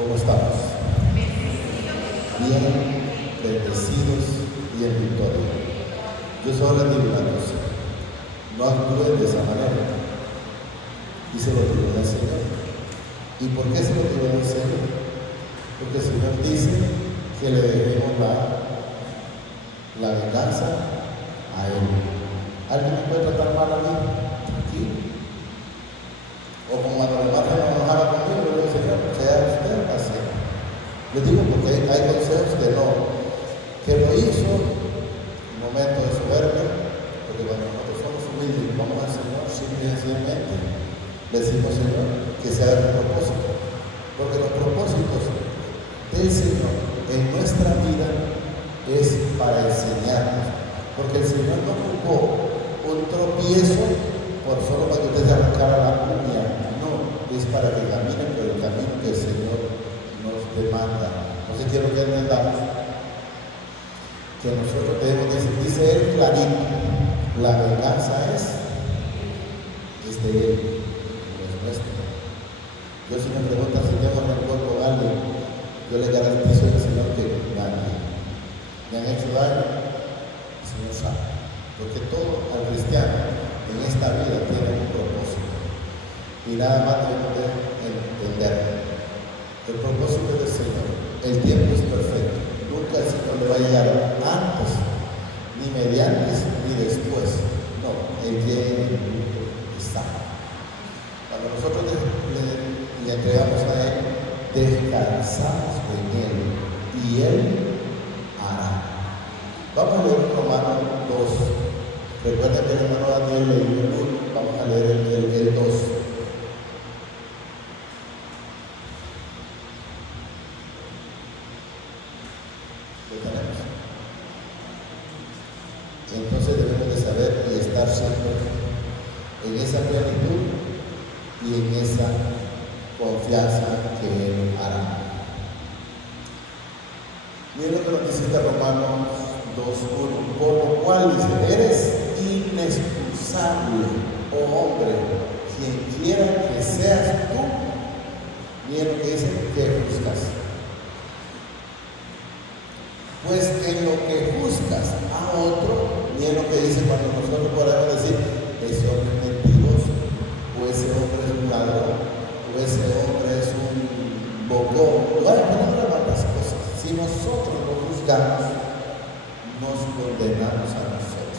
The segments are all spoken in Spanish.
¿Cómo estamos? Bien, bendecidos y en victoria. Yo soy la Dios. No actúen de esa manera. Y se lo digo al Señor. ¿Y por qué se lo digo al Señor? Porque el Señor dice que le dejemos la venganza a Él. ¿Alguien me puede tratar mal a mí? Aquí. O como cuando mi madre me enojaba conmigo, le digo, Señor, sea usted así. Les digo porque hay consejos que lo hizo en un momento de soberbia, porque cuando nosotros somos humildes y vamos al Señor, simple y sencillamente, le decimos, Señor, que sea el propósito. Porque los propósitos del Señor en nuestra vida es para enseñarnos. Porque el Señor no ocupó un tropiezo por solo para que usted se arrancara la uña. No, es para que caminen por el camino que el Señor nos demanda. Entonces quiero que entendamos que nosotros debemos decir, dice Él clarito, la venganza es de Él, no es nuestra. Yo si me preguntan si tengo rencor con alguien, yo le garantizo al Señor que nadie. Me han hecho daño, el Señor sabe. Porque todo al cristiano en esta vida tiene un propósito. Y nada más debemos de entender. El propósito del Señor, el tiempo es perfecto. Nunca el Señor le va a llegar antes, ni mediante, ni después. No, Él viene y está. Cuando nosotros le entregamos a Él, descansamos en Él y Él hará. Vamos a leer Romanos 2. Recuerden que el hermano Daniel leyó el 1, vamos a leer el 2. ¿Lo tenemos? Entonces debemos de saber y estar siempre en esa plenitud y en esa confianza que Él hará. Miren lo que nos dice Romanos 2:1, por lo cual dice, eres inexcusable, oh hombre, quien quiera que seas tú. Miren lo que dice, que juzgas. Pues en lo que juzgas a otro, miren lo que dice cuando nosotros podemos decir, ese hombre es mentiroso, o ese hombre es un ladrón, o ese hombre es un bocón. Hay otras cosas. Si nosotros lo juzgamos, nos condenamos a nosotros.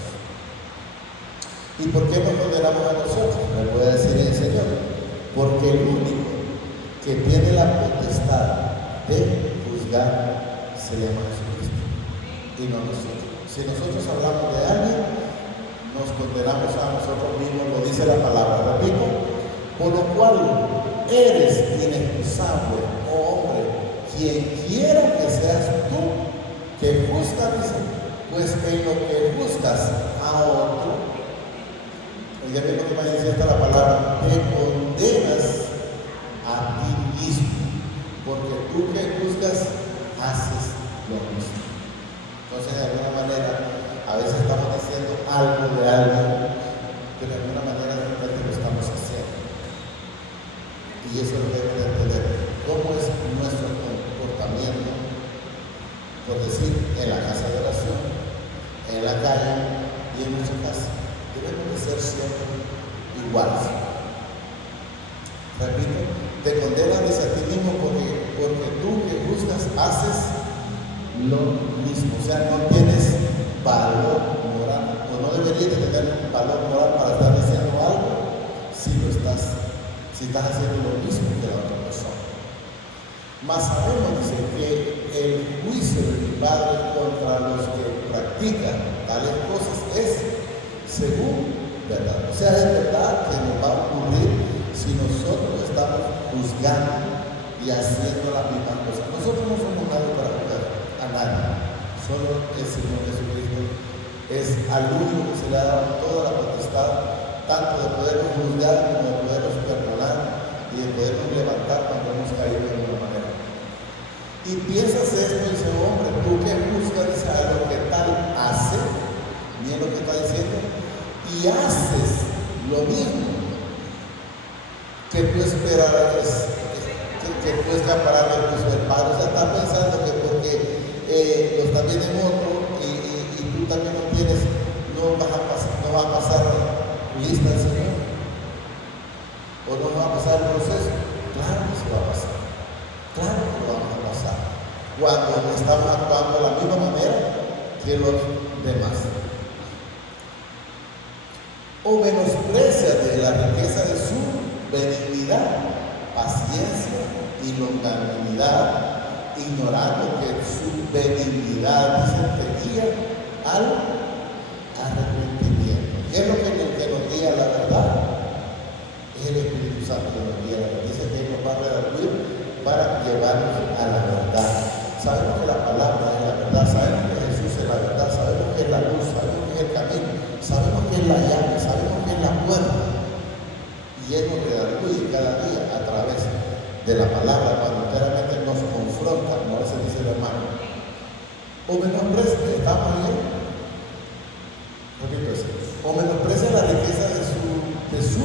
¿Y por qué nos condenamos a nosotros? Me voy a decir el Señor. Porque el único que tiene la potestad de juzgar se llama Jesucristo y no nosotros. Si nosotros hablamos de alguien, nos condenamos a nosotros mismos, lo dice la palabra. Repito, por lo cual eres inexcusable, oh hombre, quien quiera que seas tú, que juzgas, dice, pues en lo que juzgas a otro, oiga bien lo que me dice esta la palabra, te condenas a ti mismo, porque tú que juzgas haces lo mismo. Entonces, de alguna manera, a veces estamos diciendo algo de alguien, pero de alguna manera de repente lo estamos haciendo. Y eso lo debemos de entender. ¿Cómo es nuestro comportamiento? Por decir, en la casa de oración, en la calle y en nuestra casa. Debemos de ser siempre iguales. Repito, te condenas a ti mismo porque tú que juzgas haces lo mismo. O sea, no tienes valor moral, o no deberías de tener valor moral para estar diciendo algo si estás haciendo lo mismo que la otra persona. Mas sabemos, dice, que el juicio de mi Padre contra los que practican tales cosas es según verdad. O sea, es verdad que nos va a ocurrir si nosotros estamos juzgando y haciendo la misma cosa. Nosotros no somos nadie para juzgar a nadie. Solo el Señor Jesucristo es al único que se le ha dado toda la potestad, tanto de podernos juzgar como de podernos perdonar y de podernos levantar cuando hemos caído de alguna manera. Y piensas esto y dices, hombre, tú que juzgas, dice, a lo que tal hace, miren lo que está diciendo, y haces lo mismo que tú esperarás, que tú o escapar del juicio del Padre. O sea, está pensando que porque lo está viendo en otro y tú también lo tienes, no va a pasar lista el Señor, o no va a pasar el proceso. Claro que se va a pasar, claro que lo vamos a pasar, cuando estamos actuando de la misma manera que los demás. O menosprecia de la riqueza de su benignidad, paciencia y longanimidad, ignorando que su benignidad te guía al arrepentimiento. ¿Qué es lo que nos guía la verdad? Es el Espíritu Santo que nos guía. Dice que Él nos va a redarguir para llevarnos a la verdad. Sabemos que la palabra es la verdad, sabemos que Jesús es la verdad, sabemos que es la luz, sabemos que es el camino, sabemos que es la llave, sabemos que es la puerta. Y Él nos redarguye cada día a través de la palabra, cuando enteramente nos confronta, como a veces dice el hermano. O menosprecia, estamos bien. Repito eso. O menosprecia la riqueza de su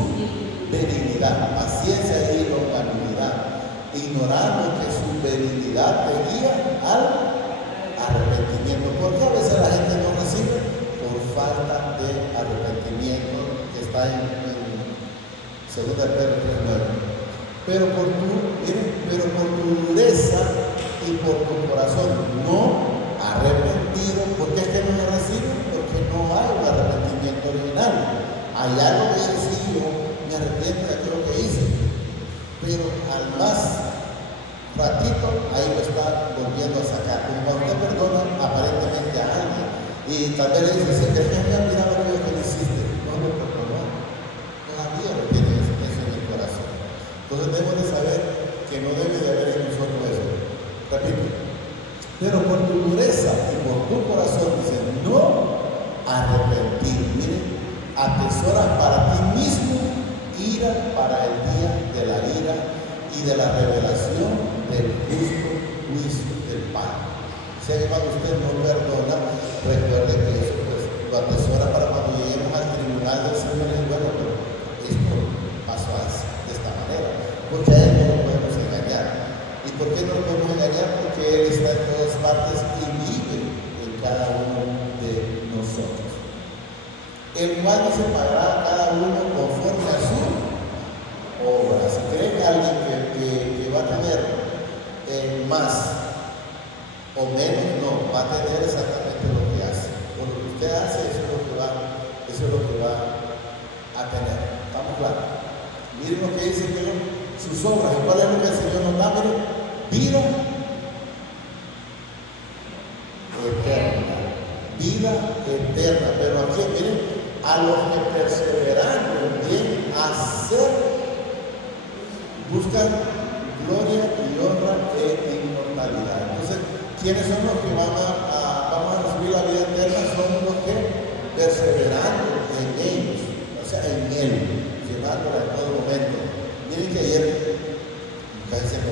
benignidad, paciencia y longanimidad, ignorando que su benignidad te guía al arrepentimiento. ¿Por qué a veces la gente no recibe? Por falta de arrepentimiento, que está en 2 Pedro 3:9. Pero por tu dureza y por tu corazón no arrepentido. ¿Por qué es que no me reciben? Porque no hay un arrepentimiento original. Hay algo que decir, yo me arrepiento de aquello que hice, pero al más ratito ahí lo está volviendo a sacar. Como cuando usted perdona aparentemente a alguien y tal vez le dice, ¿se cree que me ha mirado aquello que le hiciste? No lo perdonó, todavía lo tiene eso en el corazón. Entonces debemos de saber que no debe de haber en nosotros eso. Repito, pero por tu dureza y por tu corazón, dice, no arrepentir. Miren, atesoras para ti mismo ira para el día de la ira y de la revelación del justo juicio del Padre. O sea que cuando usted no perdona, recuerde que eso pues, lo atesora para cuando lleguemos al tribunal del Señor. Y bueno, pero esto pasó así, de esta manera, porque a Él no lo podemos engañar. ¿Y por qué no lo podemos engañar? Porque Él está en todas partes y vive en cada uno de nosotros. El cual se pagará a cada uno conforme a su obra. Si cree que alguien que va a tener más o menos, no, va a tener exactamente lo que hace. Por lo que usted hace, eso es lo que va a tener. ¿Estamos claros? Miren lo que dice el Señor, sus obras. ¿Y cuál es lo que el Señor nos da? Miren, vida eterna. Vida eterna. Pero aquí, miren, a los que perseveran en bien hacer, buscan gloria y honra e inmortalidad. Entonces, ¿quiénes son los que vamos a recibir la vida eterna? Son los que perseveran en ellos, o sea, en Él, llevándola en todo momento. Miren que ayer, casi se me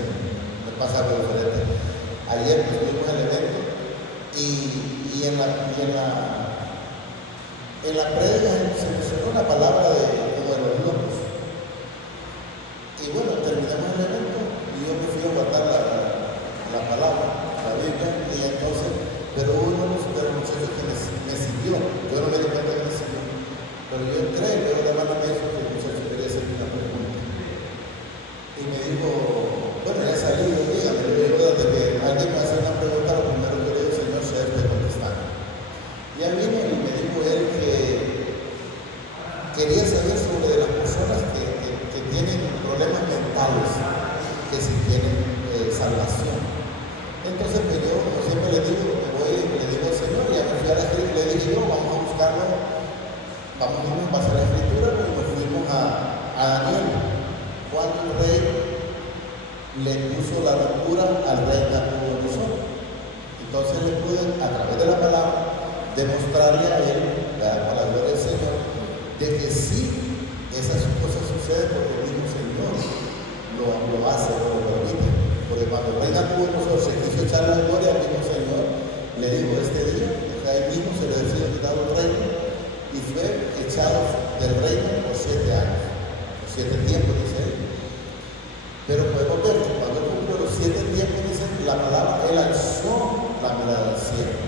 pasa algo diferente. Ayer estuvimos en el evento y en la prédica se mencionó una palabra de los locos. Y bueno, terminamos el evento y yo me fui a guardar la palabra, la Biblia, y entonces, pero uno de los muchachos que me siguió, yo no me di cuenta que me siguió, pero yo entré y luego de mano me dijo que el muchacho quería hacerme una pregunta. Y me dijo, bueno, ya salí, dígame, yo digo, desde que alguien me hace una pregunta, lo primero que le digo, Señor, sea usted contestando. Ya vino y me dijo él que quería saber sobre las personas que tienen problemas mentales, que si tienen salvación. Entonces, pues yo, como siempre le digo, le digo al Señor, ya me fui a la escritura, le dije yo, vamos a buscarlo, vamos a irnos a pasar la escritura, y nos fuimos a Daniel, cuando el rey le puso la locura al rey Nabucodonosor. Entonces le pude, a través de la palabra, demostrarle a él, con la gloria del Señor, de que sí, esas cosas suceden porque el mismo Señor lo hace, lo permite. Porque cuando el rey Nabucodonosor se quiso echar la gloria, al mismo Señor le dijo este día, que ahí mismo se le decía quitado el reino, y fue echado del reino por 7 años, por 7 tiempos, dice él. Pero podemos ver que cuando él cumplió los la palabra, él alzó la mirada al cielo.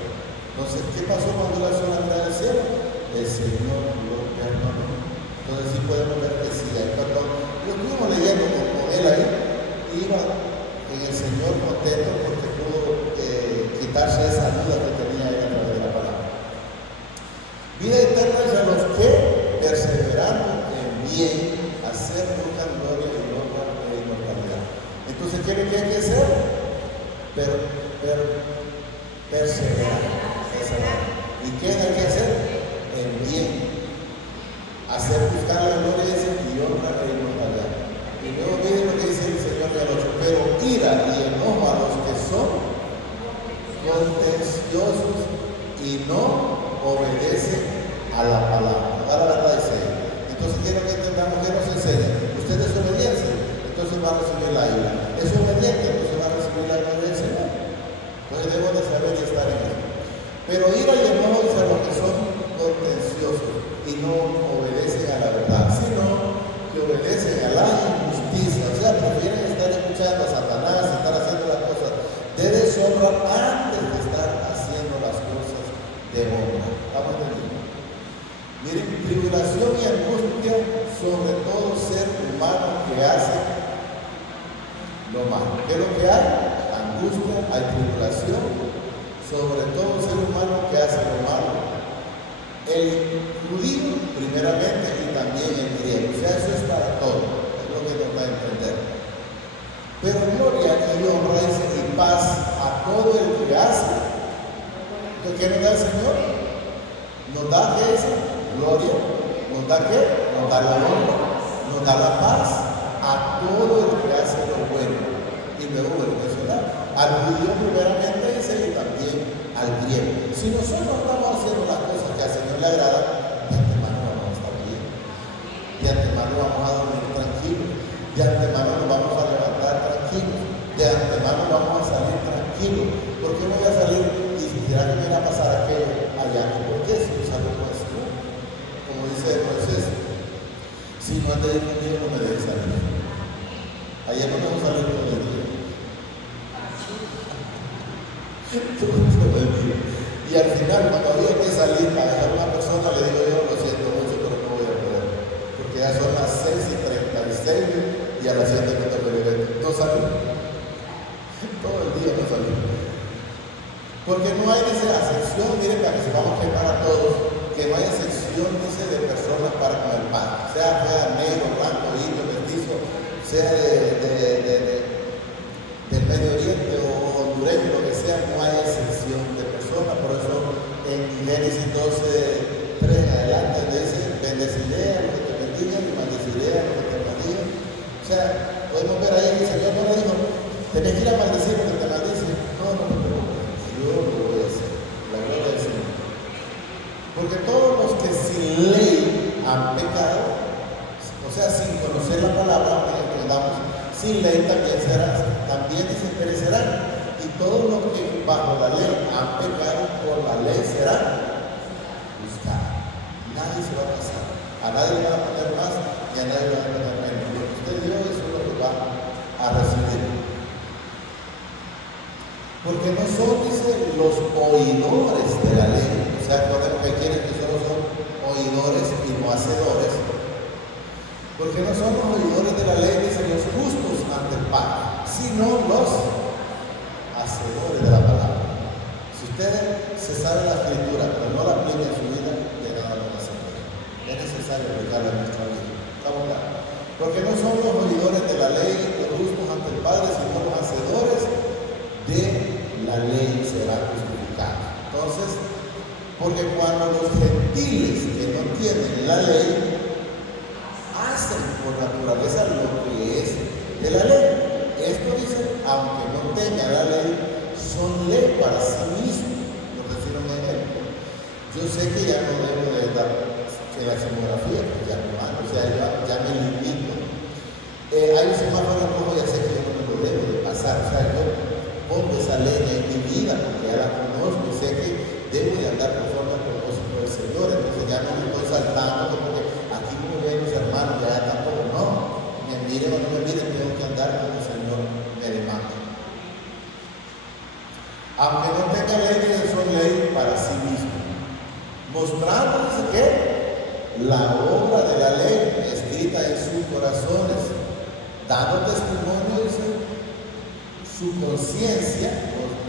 Entonces, ¿qué pasó cuando él alzó la mirada al cielo? El Señor lo perdonó. Entonces sí podemos ver que sí hay perdón. Lo estuvimos leyendo con él ahí, iba en el Señor contento porque pudo quitarse esa duda que tenía él a través de la palabra. Vida eterna es a los que, perseverando en bien, hacer mucha gloria y honra e inmortalidad. Entonces, ¿qué es lo que hay que hacer? Perseverar. ¿Y qué hay que hacer? En bien. Hacer buscar la gloria y honra e inmortalidad. Y luego miren lo que dice el Señor en el 8. Pero ira y enojo a los que son contenciosos y no obedecen a la palabra. A la verdad dice. Entonces quiero que entendamos que nos enseña. Usted es obediente, entonces va a recibir la ira. Es obediente, entonces va a recibir la gloria del Señor. Entonces debo de saber y estar en eso. Pero ira y enojo dice a los que son contenciosos y no obedecen a la verdad, sino que obedecen a la injusticia. O sea, prefieren estar escuchando a Satanás, estar haciendo las cosas de deshonra antes de estar haciendo las cosas de honra. ¿Vamos entendiendo? Miren, tribulación y angustia sobre todo ser humano que hace lo malo. ¿Qué es lo que hay? Angustia, hay tribulación, sobre todo ser humano que hace lo malo. El judío, primeramente, y también el griego. O sea, eso es para todo. Es lo que nos va a entender. Pero gloria y honra y paz a todo el que hace. Entonces, ¿qué nos da el Señor? Nos da esa gloria, nos da qué? Nos da la honra, nos da la paz a todo el que hace lo bueno. Y luego vuelve a mencionar al judío primeramente dice y también al griego. Si nosotros estamos haciendo las cosas que al Señor le agrada, de antemano vamos a estar bien. De antemano vamos a dormir tranquilos. De antemano nos vamos a levantar tranquilos. De antemano vamos a salir tranquilos. ¿Por qué voy a salir y dirá que me va a pasar aquello allá? ¿Por qué? Si no salgo con esto. Como dice Moisés, si no antes de conmigo no me debe salir. Ayer no debo salir todo el día. Y al final, cuando había que salir a dejar a una persona, le digo yo, lo siento mucho, pero no voy a poder. Porque ya son las 6:36 y a las 7 me toca el evento. No salí. Todo el día no salí. Porque no hay, dice, acepción, miren, para que se vamos a quemar a todos, que no hay acepción, dice, de personas para con el pan. Sea negro, blanco, indio, mestizo, sea del Medio Oriente o hondureño, lo que sea, no hay excepción de personas. Por eso en Génesis 12:3 en adelante dice, bendeciré a los que te bendigan y maldeciré a los que te maldigan. O sea, podemos ver ahí que el Señor no le dijo, tenés que ir a maldecir porque te maldicen. No, yo lo voy a hacer, la gloria del Señor. Porque todos los que sin ley han pecado, o sea, sin conocer la palabra, sin ley también se perecerán. Y todos los que bajo la ley han pecado por la ley serán juzgados. Nadie se va a pasar. A nadie le va a poner más y a nadie le va a poner menos. Lo que usted dio, eso es lo que va a recibir. Porque no son, dice, los oidores de la ley. O sea, podemos que quieren que solo son oidores y no hacedores. Porque no son los oidores de la ley, dicen los justos ante el Padre, sino los hacedores de la palabra. Si usted se sabe la escritura, pero no la aplica en su vida, de nada lo va a servir. Es necesario aplicarla en nuestra vida. ¿Estamos claros? Porque no son los oidores de la ley, los justos ante el Padre, sino los hacedores de la ley serán justificados. Entonces, porque cuando los gentiles que no tienen la ley hacen por naturaleza lo que es de la ley. Esto dice, aunque no tengan la ley, son ley para sí mismos. Por decir un ejemplo, yo sé que ya no debo de dar en la escenografía, pues ya no ando, o sea, ya me limito. Hay un semáforo rojo, ya sé que yo no me lo debo de pasar, o sea, yo pongo esa ley en mi vida porque ya la conozco y sé que debo de andar conforme al propósito del Señor. Entonces ya no me estoy saltando porque aquí como ven los hermanos ya tampoco, no, me miren o no me miren, tengo que andar como el Señor me demanda. mostrando, dice que la obra de la ley escrita en sus corazones, dando testimonio, dice, su conciencia.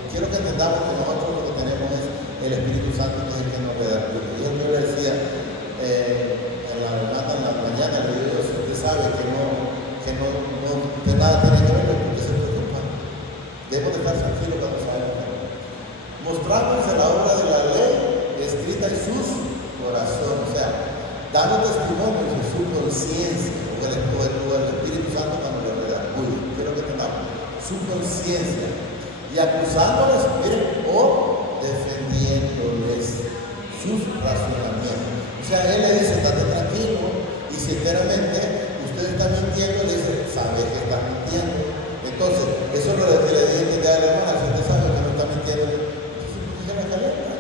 Quiero que entendamos que nosotros lo que tenemos es el Espíritu Santo, que es el que nos redarguye. Y él me decía en la mañana, le digo, usted sabe que de nada tiene que ver, porque se preocupa. Debemos de estar tranquilos cuando sabemos. Mostrándonos la obra de la ley escrita en sus corazones, o sea, dando testimonio de su conciencia, o el Espíritu Santo cuando le redarguye. Quiero que tengamos su conciencia, y acusándoles, miren, o defendiéndoles sus razonamientos. O sea, él le dice, estate tranquilo, y sinceramente usted está mintiendo, le dice, sabe que está mintiendo. Entonces, eso es lo que le dije a la hermana, si usted sabe que no está mintiendo, entonces ¿por qué se la calienta?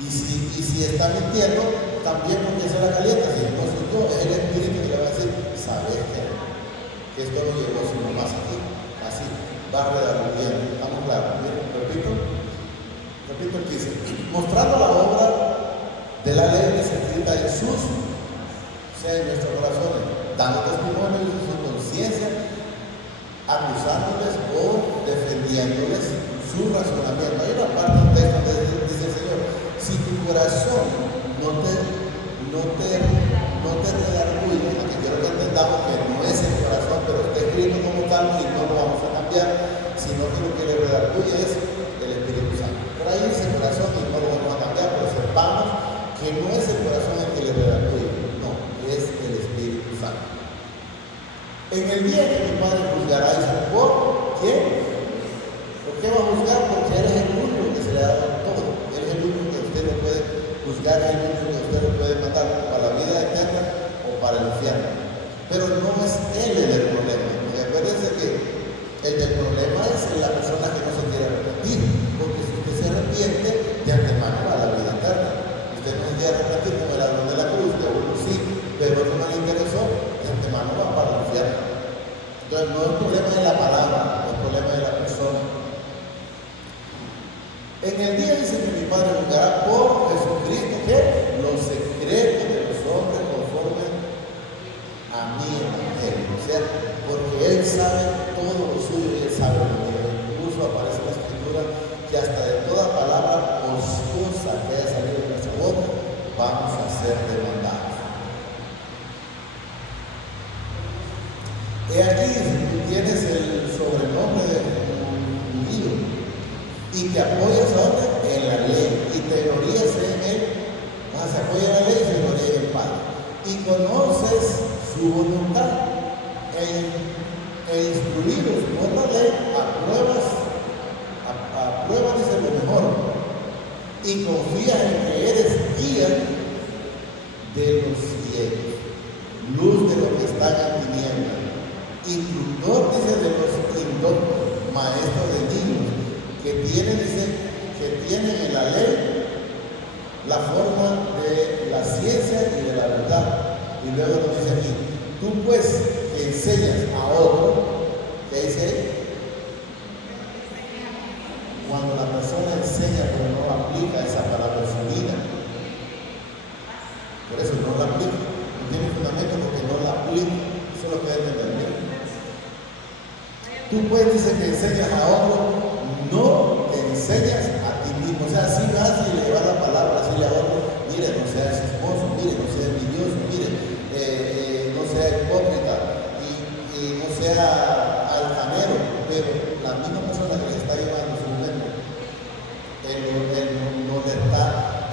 Y si está mintiendo, también porque se la calienta. Si no soy yo, es el Espíritu que le va a decir, sabes que esto no llegó sino más aquí, así, va redarguyendo. ¿Estamos claros? Miren, repito el que dice, mostrando la obra de la ley escrita en sus, o sea, en nuestros corazones, dando testimonio de su conciencia, acusándoles o defendiéndoles su razonamiento. Hay una parte del texto donde dice el Señor, si tu corazón no te redarguye, porque quiero que entendamos que no es el corazón, pero está escrito como tal y no lo vamos a cambiar, sino que lo que le redarguye es el Espíritu Santo. Por ahí dice corazón y no lo vamos a cambiar, pero sepamos que no es el corazón el que le redarguye, no, es el Espíritu Santo. En el día que mi Padre juzgará, dice, ¿por qué? ¿Por qué va a juzgar? Porque Él es el único que se le ha dado todo. Él es el único que usted lo puede juzgar, es el único que usted lo puede matar para la vida eterna o para el infierno. Pero no es Él el problema. Porque acuérdense que el del problema es la persona que no se quiere arrepentir. Porque si usted se arrepiente, de antemano va a la vida eterna. Usted no se quiere arrepentir como el ladrón de la cruz, que uno sí, pero otro no le interesó, de antemano va para el infierno. Entonces no es el problema de la palabra, es el problema de la persona. En el día dice que mi Padre juzgará por Jesucristo que los secretos de los hombres conforme a mi evangelio. O sea, porque Él sabe todo lo suyo y Él sabe lo mío. Incluso aparece en la Escritura que hasta de toda palabra oscura que haya salido de nuestra boca, vamos a ser demandados. He aquí, tú tienes el sobrenombre de judío y te apoyas ahora en la ley y te glorías en él. Se apoya en la ley y se gloria en el Padre. Y conoces su voluntad e instruidos por la ley a pruebas dice lo mejor. Y confías en que eres guía de los ciegos, luz de los que están en tinieblas, instructor, dice, de los indoctos, maestro de niños, que tienen en la ley la forma de la ciencia y de la verdad. Y luego nos dice aquí, tú pues que enseñas a otro, ¿qué dice ahí? Cuando la persona enseña pero no aplica esa palabra en su vida, por eso no la aplica, no tiene fundamento porque no la aplica. Eso es lo que debe entender. Tú pues dices que enseñas a otro, no te enseñas a ti mismo. O sea, así vas y le llevas la palabra, así le a otro, mire, no seas esposo, mire, no seas envidioso, mire, no sea hipócrita y no sea altanero, pero la misma persona que le está llevando su momento,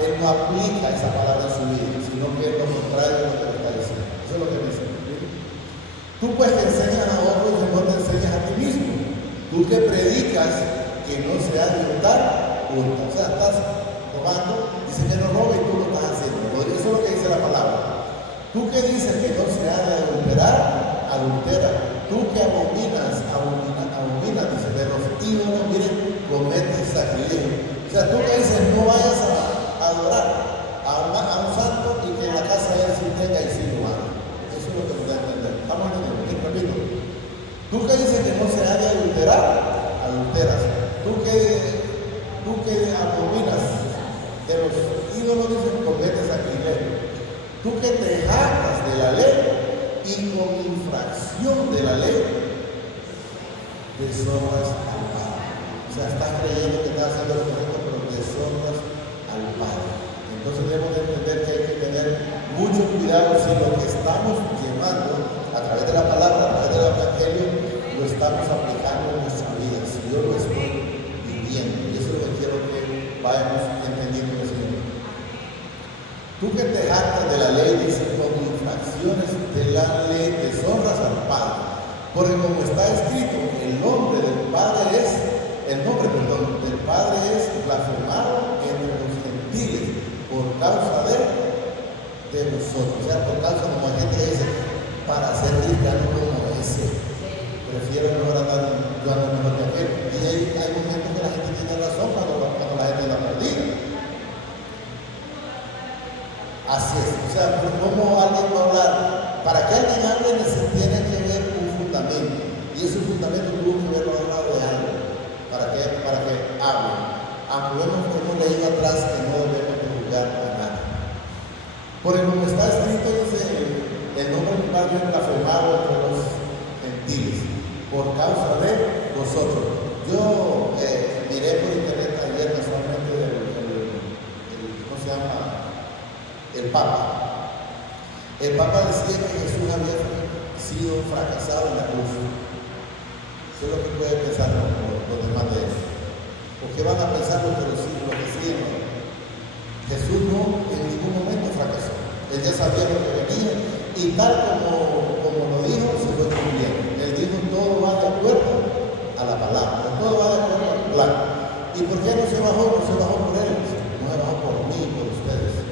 él no aplica esa palabra en su vida, sino que es lo contrario de lo que le está diciendo. Eso es lo que dice. Tú pues te enseñas a otros y no te enseñas a ti mismo. Tú que predicas que no se ha de hurtar, hurta. O sea, estás robando, dice que no roba y tú lo estás haciendo. Eso es lo que dice la palabra. Tú que dices que no se ha de adulterar, adultera. Tú que abominas, dice, de los ídolos, miren, cometes sacrilegio. O sea, tú que dices no vayas a adorar a un santo y que en la casa él sí tenga y sí lo haga. Eso es lo que nos da a entender. Estamos entendiendo. Repito. Tú que dices que no se ha de adulterar, adulteras. Tú que abominas de los ídolos, solo dice cometes sacrilegio. Tú que te jactas de la ley y con infracción de la ley deshonras al Padre. O sea, estás creyendo que estás haciendo lo correcto, pero deshonras al Padre. Entonces debemos de entender que hay que tener mucho cuidado si lo que estamos llevando a través de la palabra, a través del Evangelio, lo estamos aplicando en nuestra vida. Si yo lo estoy viviendo, y eso es lo que quiero que vayamos entendiendo en el Señor. Tú que te jactas de la ley, dice, con infracciones de la ley deshonras al Padre. Porque como está escrito, el nombre del Padre es blasfemado entre los gentiles por causa de nosotros. O sea, por causa, como hay gente que dice, para ser cristiano como ese, prefiero mejor andar mejor que aquel. Y hay momentos que la gente tiene razón cuando la gente anda perdida. Así es. O sea, ¿cómo alguien va a hablar? Para que alguien hable tiene que ver un fundamento. Y ese fundamento tuvo que verlo hablado de algo. Para que hable. Aunque hemos leído atrás que no debemos juzgar a nadie. Porque como está escrito, dice, el nombre del Padre es blasfemado entre los gentiles por causa de vosotros. Yo miré por internet ayer casualmente ¿cómo se llama? El Papa. El Papa decía que Jesús había sido fracasado en la cruz. Eso es lo que puede pensar los demás de él. ¿Por qué van a pensar lo que siguen? Jesús no en ningún momento fracasó. Él ya sabía lo que venía y tal como lo dijo, se fue cumpliendo. Él dijo, todo va de acuerdo a la palabra, todo va de acuerdo al plan. ¿Y por qué no se bajó? No se bajó por él, no se bajó por mí y por ustedes.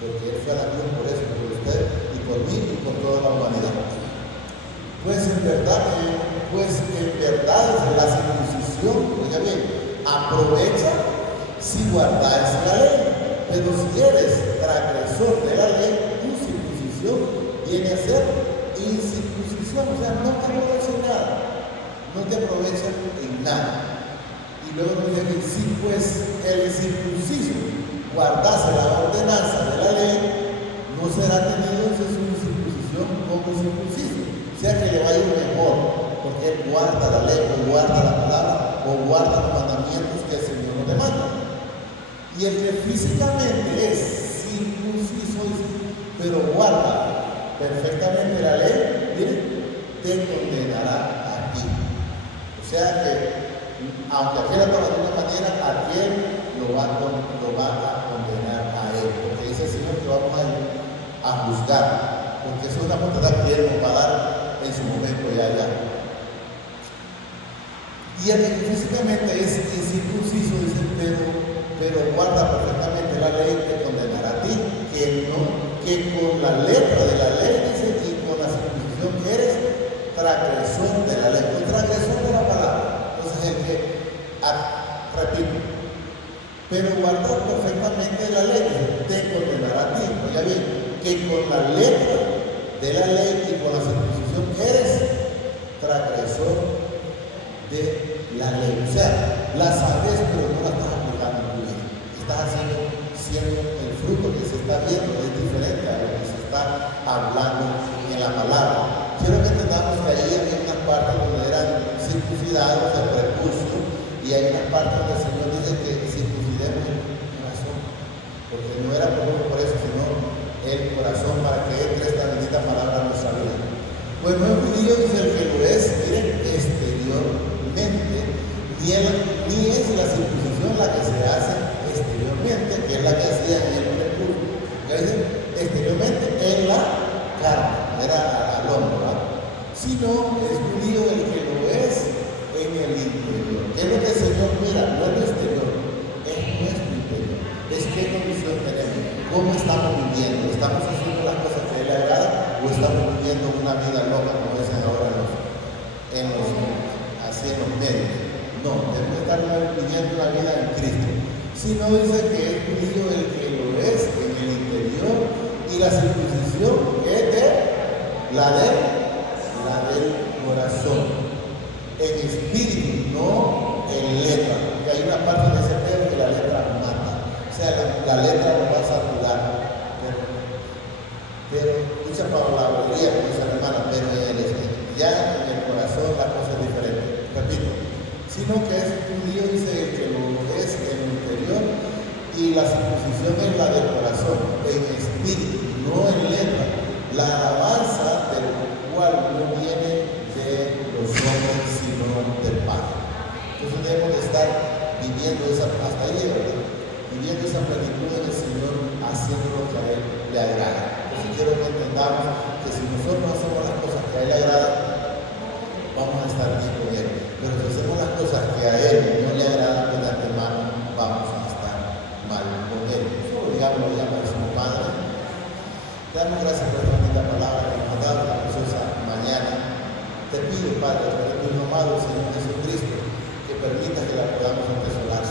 Porque él fue a la cruz por eso, por ustedes y por mí y por toda la humanidad. Pues en verdad la circuncisión, oiga bien, aprovecha si guardáis la ley, pero si eres transgresor de la ley, tu circuncisión viene a ser incircuncisión, o sea, no te aprovecha en nada, no te aprovecha en nada. Y luego nos dice que si pues el incircunciso guardase la ordenanza de la ley, no será tenido en su incircuncisión como circunciso, o sea que le va a ir mejor, porque él guarda la ley, o guarda la palabra, o guarda los mandamientos que el Señor nos demanda. Y el que físicamente es circunciso, pero guarda perfectamente la ley, miren, te condenará a ti. O sea que, aunque aquel actúa de una manera, aquel lo va a condenar a él. Porque dice el Señor que vamos a juzgar, porque es una potestad que él nos va a dar en su momento ya. Y el que físicamente es incircunciso, dice, pero guarda perfectamente la ley, te condenará a ti, que con la letra de la ley, dice, y con la circuncisión eres transgresor de la ley, o transgresor de la palabra. Entonces repito, pero guardar perfectamente la ley, te condenará a ti. Oiga bien, que con la letra de la ley y con la circuncisión eres transgresor de la ley. O sea, la sabes, pero no la estás aplicando en tu vida. Estás siendo el fruto que se está viendo es diferente a lo que se está hablando en la palabra. Quiero que entendamos que ahí hay unas partes donde eran circuncidados el prepucio y hay unas partes donde el Señor dice que circuncidemos el corazón, porque no era por eso, sino el corazón para que entre esta bendita palabra en nuestra vida. Pues no es judío, dice el que lo es, miren, exteriormente, ni es la circuncisión la que se hace exteriormente, que es la que hacían en el prepucio, exteriormente en la carne, era al hombre, ¿verdad? Sino es judío el que lo es en el interior. ¿Qué es lo que el Señor mira? No es lo exterior, es nuestro interior. Es qué condición tenemos, cómo estamos viviendo, estamos haciendo las cosas que a Él le agrada o estamos viviendo una vida loca, como dicen ahora en los medios. No, debemos estar viviendo una vida en Cristo. Si no, dice que es judío el que lo es en el interior y la circuncisión es la del corazón, en espíritu, no en letra, porque hay una parte de ese Pedro que la letra mata. O sea, la letra Y la circuncisión es la del corazón, en espíritu, no en letra. La alabanza del cual no viene de los hombres, sino del Padre. Entonces debemos de estar viviendo esa, hasta ahí, ¿verdad? Viviendo esa plenitud en el Señor, haciendo lo que a Él le agrada. Entonces quiero que entendamos que si nosotros hacemos las cosas que a Él le agradan, vamos a estar bien con Él. Pero si hacemos las cosas que a Él no le agradan, pues de antemano vamos a estar mal con Él. Solo digámoslo ya, Padre, Padre. Te damos gracias por esta bonita palabra que nos ha dado esta preciosa mañana. Te pido, Padre, por tu Hijo amado, Señor Jesucristo, que permita que la podamos atesorar.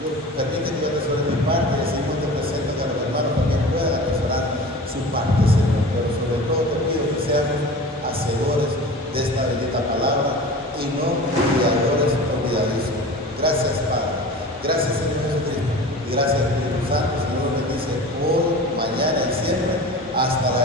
Dios, permite que yo atesore mi parte y así te presente que los hermanos también puedan atesorar su parte, Señor. Pero sobre todo te pido que seamos hacedores de esta bendita palabra y no olvidadores olvidadizos. Gracias, Padre. Gracias, Señor Jesucristo. Y gracias, Espíritu Santo. Señor, bendice hoy, mañana y siempre hasta la